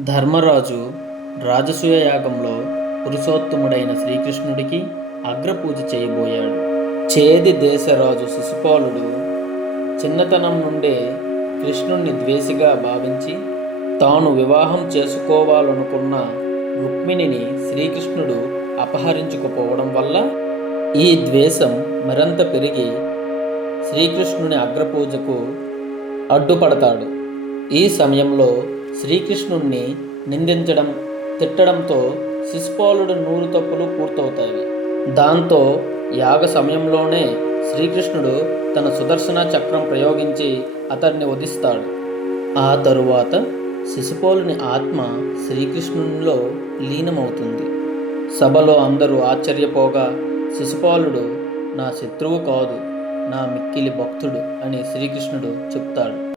ధర్మరాజు రాజసూయ యాగంలో పురుషోత్తముడైన శ్రీకృష్ణుడికి అగ్రపూజ చేయబోయాడు. చేది దేశరాజు శిశుపాలుడు చిన్నతనం నుండే కృష్ణుణ్ణి ద్వేషిగా భావించి తాను వివాహం చేసుకోవాలనుకున్న రుక్మిణిని శ్రీకృష్ణుడు అపహరించుకుపోవడం వల్ల ఈ ద్వేషం మరింత పెరిగి శ్రీకృష్ణుని అగ్రపూజకు అడ్డుపడతాడు. ఈ సమయంలో శ్రీకృష్ణుణ్ణి నిందించడం తిట్టడంతో శిశుపాలుడు నూరు తప్పులు పూర్తవుతాయి. దాంతో యాగ సమయంలోనే శ్రీకృష్ణుడు తన సుదర్శన చక్రం ప్రయోగించి అతన్ని వధిస్తాడు. ఆ తరువాత శిశుపాలుని ఆత్మ శ్రీకృష్ణునిలో లీనమవుతుంది. సభలో అందరూ ఆశ్చర్యపోగా శిశుపాలుడు నా శత్రువు కాదు నా మిక్కిలి భక్తుడు అని శ్రీకృష్ణుడు చెప్తాడు.